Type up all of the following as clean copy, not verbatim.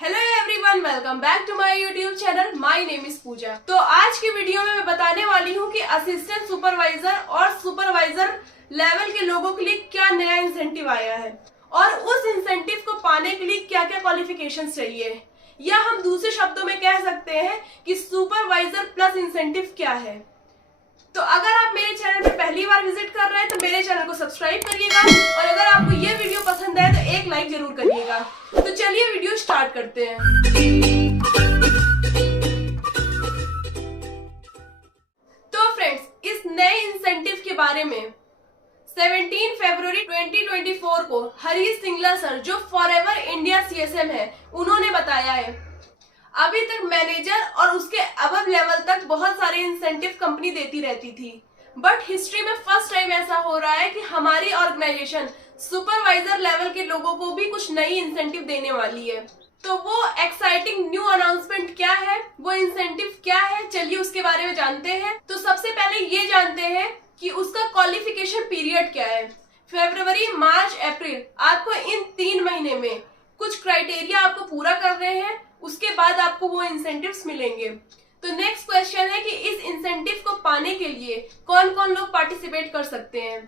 Hello everyone, welcome back to my YouTube channel. My name is Pooja. तो आज की video में मैं बताने वाली हूँ कि असिस्टेंट सुपरवाइजर और सुपरवाइजर लेवल के लोगों के लिए क्या नया इंसेंटिव आया है और उस इंसेंटिव को पाने के लिए क्या क्या क्वालिफिकेशंस चाहिए, या हम दूसरे शब्दों में कह सकते हैं कि सुपरवाइजर प्लस इंसेंटिव क्या है। तो अगर आप मेरे चैनल पे पहली बार विजिट कर रहे हैं तो मेरे चैनल को सब्सक्राइब करिएगा और अगर आपको ये वीडियो पसंद आए तो एक लाइक जरूर करिएगा। तो चलिए वीडियो स्टार्ट करते हैं। तो फ्रेंड्स, इस नए इंसेंटिव के बारे में 17 फरवरी 2024 को हरीश सिंगला सर, जो फॉरएवर इंडिया सीएसएम है, उन्होंने बताया है अभी तक मैनेजर और उसके अबव लेवल तक बहुत सारे इंसेंटिव कंपनी देती रहती थी, बट हिस्ट्री में फर्स्ट टाइम ऐसा हो रहा है कि हमारी ऑर्गेनाइजेशन सुपरवाइजर लेवल के लोगों को भी कुछ नई इंसेंटिव देने वाली है। तो वो एक्साइटिंग न्यू अनाउंसमेंट क्या है, वो इंसेंटिव क्या है, चलिए उसके बारे में जानते हैं। तो सबसे पहले ये जानते हैं कि उसका क्वालिफिकेशन पीरियड क्या है। फरवरी, मार्च, अप्रैल, आपको इन 3 महीने में कुछ क्राइटेरिया आपको पूरा कर रहे हैं, उसके बाद आपको वो इंसेंटिव्स मिलेंगे। तो नेक्स्ट क्वेश्चन है कि इस इंसेंटिव को पाने के लिए कौन कौन लोग पार्टिसिपेट कर सकते हैं।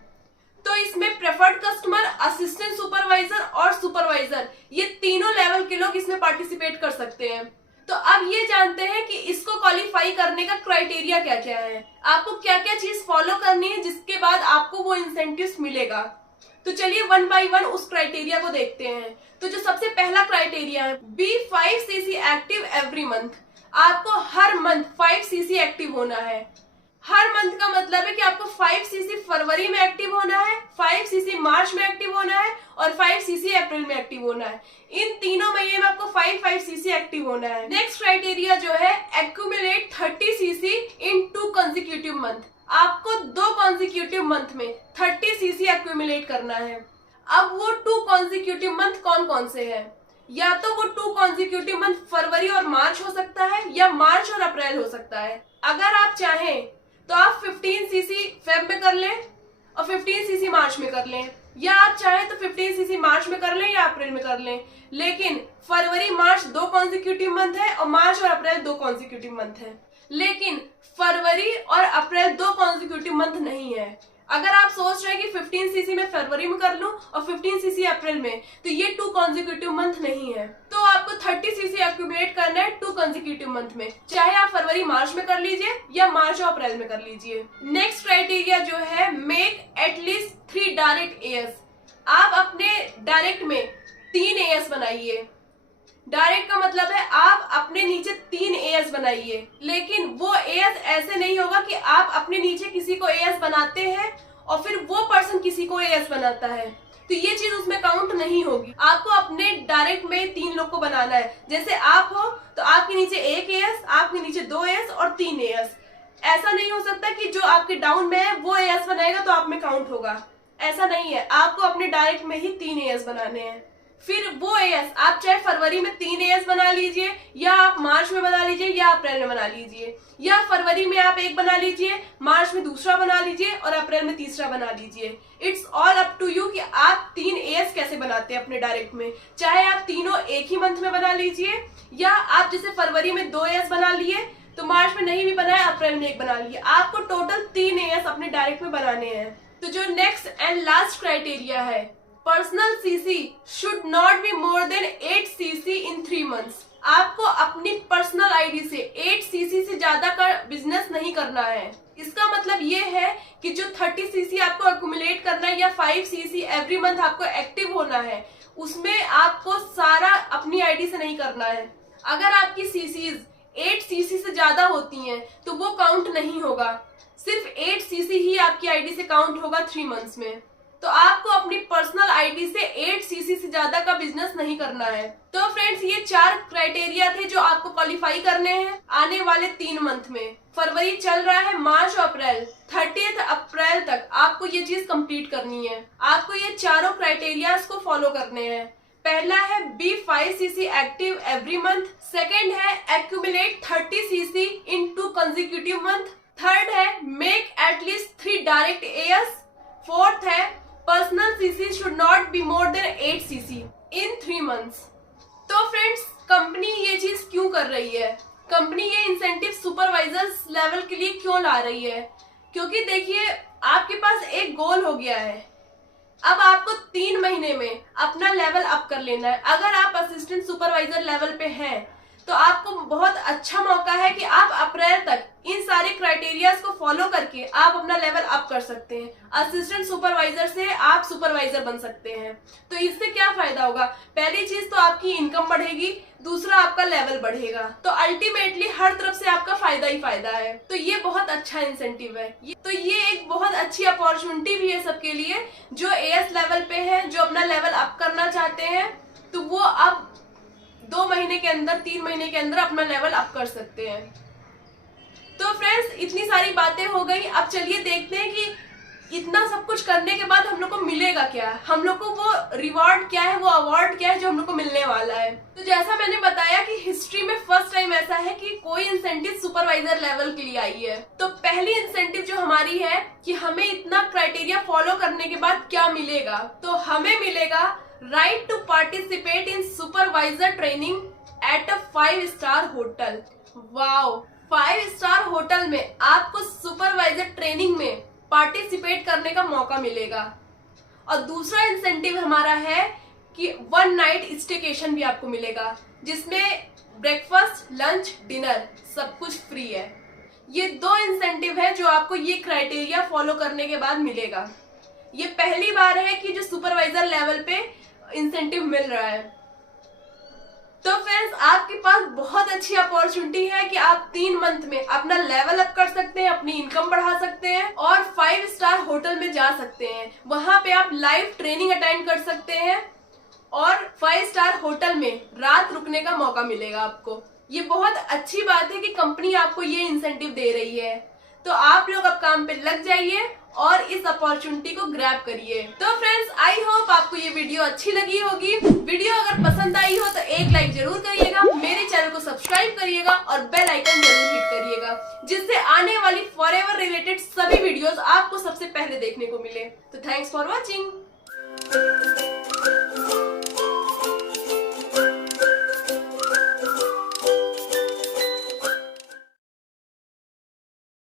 तो इसमें प्रेफर्ड कस्टमर, असिस्टेंट सुपरवाइजर और सुपरवाइजर, ये तीनों लेवल के लोग इसमें पार्टिसिपेट कर सकते हैं। तो अब ये जानते हैं कि इसको क्वालिफाई करने का क्राइटेरिया क्या क्या है, आपको क्या क्या चीज फॉलो करनी है जिसके बाद आपको वो इंसेंटिव्स मिलेगा। तो चलिए वन बाय वन उस क्राइटेरिया को देखते हैं। तो जो सबसे पहला क्राइटेरिया है, be 5 CC active every month. आपको हर मंथ 5 सीसी एक्टिव होना है। हर मंथ का मतलब है कि आपको 5 सीसी फरवरी में एक्टिव होना है, 5 सीसी मार्च में एक्टिव होना है और 5 सीसी अप्रैल में एक्टिव होना है। इन तीनों महीने में आपको 5 सीसी एक्टिव होना है। नेक्स्ट क्राइटेरिया जो है, accumulate 30 CC in 2 consecutive month. आपको 2 कॉन्जिक्यूटिव मंथ में 30 सीसी एक्यूमुलेट करना है। अब वो 2 कॉन्जिक्यूटिव मंथ कौन कौन से हैं? या तो वो 2 कॉन्जिक्यूटिव मंथ फरवरी और मार्च हो सकता है या मार्च और अप्रैल हो सकता है। अगर आप चाहें तो आप 15 सीसी फेब में कर लें और 15 सीसी मार्च में कर लें, या आप चाहें तो 15 सीसी मार्च में कर लें या अप्रैल में कर लें। लेकिन फरवरी मार्च 2 कॉन्जिक्यूटिव मंथ है और मार्च और अप्रैल 2 कॉन्जिक्यूटिव मंथ है, लेकिन फरवरी और अप्रैल 2 कॉन्जिक्यूटिव मंथ नहीं है। अगर आप सोच रहे हैं कि 15 सीसी में फरवरी में कर लूं और 15 सीसी अप्रैल में, तो ये 2 कॉन्जिक्यूटिव मंथ नहीं है। तो आपको 30 सीसी एक्यूमुलेट करना है 2 कॉन्जिक्यूटिव मंथ में, चाहे आप फरवरी मार्च में कर लीजिए या मार्च और अप्रैल में कर लीजिए। नेक्स्ट क्राइटेरिया जो है, मेक एटलीस्ट 3 डायरेक्ट एएस। आप अपने डायरेक्ट में 3 एएस बनाइए। डायरेक्ट का मतलब है आप अपने नीचे 3 एएस बनाइए, लेकिन वो एएस ऐसे नहीं होगा कि आप अपने नीचे किसी को एएस बनाते हैं और फिर वो पर्सन किसी को एएस बनाता है, तो ये चीज उसमें काउंट नहीं होगी। आपको अपने डायरेक्ट में 3 लोग को बनाना है। जैसे आप हो तो आपके नीचे 1 एएस, आपके नीचे 2 एएस और 3 एएस। ऐसा नहीं हो सकता कि जो आपके डाउन में है वो एएस बनाएगा तो आप में काउंट होगा, ऐसा नहीं है। आपको अपने डायरेक्ट में ही 3 एएस बनाने हैं। फिर वो एएस आप चाहे फरवरी में 3 एएस बना लीजिए, या आप मार्च में बना लीजिए, या अप्रैल में बना लीजिए, या फरवरी में आप 1 बना लीजिए, मार्च में दूसरा बना लीजिए और अप्रैल में तीसरा बना लीजिए। It's all up to you कि आप 3 एएस कैसे बनाते हैं अपने डायरेक्ट में। चाहे आप तीनों एक ही मंथ में बना लीजिए, या आप जैसे फरवरी में 2 एएस बना लिए तो मार्च में नहीं भी बनाया, अप्रैल में 1 बना लिए। आपको टोटल 3 एएस अपने डायरेक्ट में बनाने हैं। तो जो नेक्स्ट एंड लास्ट क्राइटेरिया है, personal CC should not be more than 8 CC in 3 months. आपको अपनी पर्सनल आईडी से 8 सीसी से ज्यादा का बिजनेस नहीं करना है। इसका मतलब ये है कि जो 30 सीसी आपको एक्यूमुलेट करना है या 5 सीसी एवरी मंथ आपको एक्टिव होना है, उसमें आपको सारा अपनी आईडी से नहीं करना है। अगर आपकी सीसीज 8 सीसी से ज्यादा होती हैं तो वो काउंट नहीं होगा, सिर्फ 8 सीसी ही आपकी आईडी से काउंट होगा 3 मंथ्स में। तो आपको अपनी पर्सनल आईडी से 8 सीसी से ज्यादा का बिजनेस नहीं करना है। तो फ्रेंड्स, ये 4 क्राइटेरिया थे जो आपको क्वालिफाई करने हैं आने वाले 3 मंथ में। फरवरी चल रहा है, मार्च और अप्रैल, 30 अप्रैल तक आपको ये चीज कंप्लीट करनी है। आपको ये चारों क्राइटेरिया को फॉलो करने हैं। पहला है be 5 CC active every month. Second है accumulate 30 CC in 2 consecutive month. Third है make at least 3 direct AS. Fourth है personal CC should not be more than 8 CC in 3 months. तो फ्रेंड्स, रही है। कंपनी ये इंसेंटिव सुपरवाइजर्स लेवल के लिए क्यों ला रही है? क्योंकि देखिए, आपके पास एक गोल हो गया है। अब आपको 3 महीने में अपना लेवल अप कर लेना है। अगर आप असिस्टेंट सुपरवाइजर लेवल पे हैं तो आपको बहुत अच्छा मौका है कि आप अप्रैल तक इन सारे क्राइटेरियाज को फॉलो करके आप अपना लेवल अप कर सकते हैं। असिस्टेंट सुपरवाइजर से आप सुपरवाइजर बन सकते हैं। तो इससे क्या फायदा होगा? पहली चीज तो आपकी इनकम बढ़ेगी, दूसरा आपका लेवल बढ़ेगा। तो अल्टीमेटली हर तरफ से आपका फायदा ही फायदा है। तो ये बहुत अच्छा इंसेंटिव है। तो ये एक बहुत अच्छी अपॉर्चुनिटी भी है सबके लिए जो एएस लेवल पे है, जो अपना लेवल अप करना चाहते हैं। तो वो अब 2 महीने के अंदर, 3 महीने के अंदर अपना लेवल अप कर सकते हैं। तो फ्रेंड्स, इतनी सारी बातें हो गई। अब चलिए देखते हैं कि इतना सब कुछ करने के बाद हम लोग को मिलेगा क्या, हम लोग को वो रिवॉर्ड क्या है, वो अवार्ड क्या है जो हम लोग को मिलने वाला है। तो जैसा मैंने बताया कि हिस्ट्री में फर्स्ट टाइम ऐसा है कि कोई इंसेंटिव सुपरवाइजर लेवल के लिए आई है। तो पहली इंसेंटिव जो हमारी है कि हमें इतना क्राइटेरिया फॉलो करने के बाद क्या मिलेगा, तो हमें मिलेगा right to participate in supervisor training at a 5-star hotel। Wow, five-star hotel में आपको सुपरवाइजर ट्रेनिंग में पार्टिसिपेट करने का मौका मिलेगा। और दूसरा इंसेंटिव हमारा है कि 1 नाइट स्टेकेशन भी आपको मिलेगा, जिसमें ब्रेकफास्ट, लंच, डिनर सब कुछ फ्री है। ये 2 इंसेंटिव है जो आपको ये क्राइटेरिया फॉलो करने के बाद मिलेगा। ये पहली बार है कि जो सुपरवाइजर लेवल पे इंसेंटिव मिल रहा है। तो फ्रेंड्स, आपके पास बहुत अच्छी अपॉर्चुनिटी है कि आप 3 मंथ में अपना लेवल अप कर सकते हैं, अपनी इनकम बढ़ा सकते हैं और 5-स्टार होटल में जा सकते हैं। वहां पे आप लाइव ट्रेनिंग अटेंड कर सकते हैं और 5-स्टार होटल में रात रुकने का मौका मिलेगा आपको। ये बहुत अच्छी बात है कि कंपनी आपको ये इंसेंटिव दे रही है। तो आप लोग अब काम पे लग जाइए और इस अपॉर्चुनिटी को ग्रैब करिए। तो फ्रेंड्स, आई होप आपको ये वीडियो अच्छी लगी होगी। वीडियो अगर पसंद आई हो तो एक लाइक जरूर करिएगा, मेरे चैनल को सब्सक्राइब करिएगा और बेल आइकन जरूर हिट करिएगा, जिससे आने वाली फॉरएवर रिलेटेड सभी वीडियोस आपको सबसे पहले देखने को मिले। तो थैंक्स फॉर वॉचिंग।